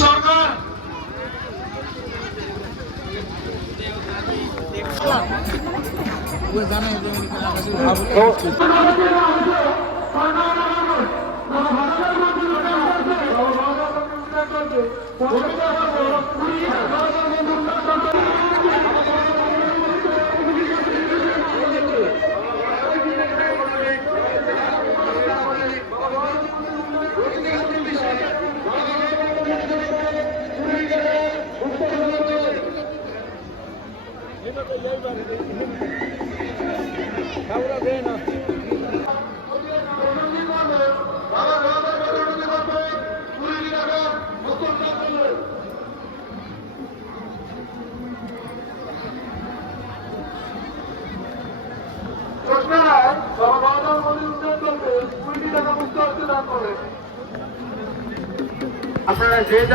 সরকার।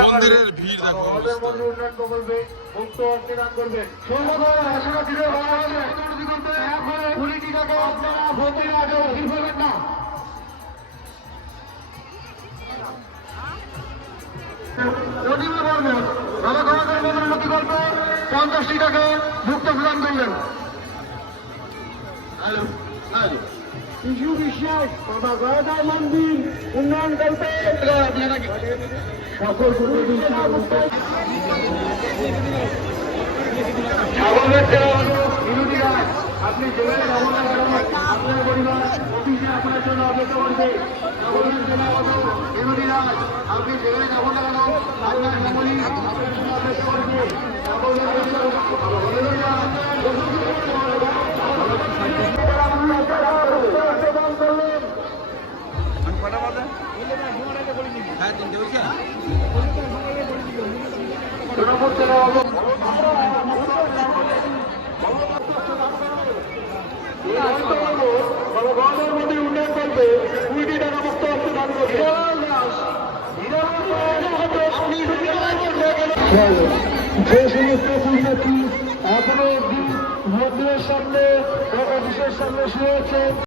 মন্দিরের ভিড় দেখো উন্নয়ন প্রকল্পে মুক্ত অর্থে দান করবেন কুড়ি টাকা আপনারা ভর্তির আগে অধীর হবেন না। পঞ্চাশটি টাকা মুক্ত প্রদান করলেন হ্যালো হ্যালো। শিশু বিশ্বাস বাবা গঙ্গাধর মন্দির উন্নয়ন করবে সকল রাজ আপনি যেখানে যাব না কেন আপনার পরিবার অফিসে আপনি যেখানে যাব না আপনার ফ্যামিলি আপনার জন্য অপেক্ষা করবে সাগরের বিরোধী রাজ প্রদান করলেন তৃণমূল জেলা গণের মধ্যে উন্নয়ন করবে কুড়ি টাকা মুক্ত হচ্ছে দান করবে যে সমস্ত পুণ্যার্থী এখনও মন্দিরের সামনে অফিসের সামনে শুয়েছে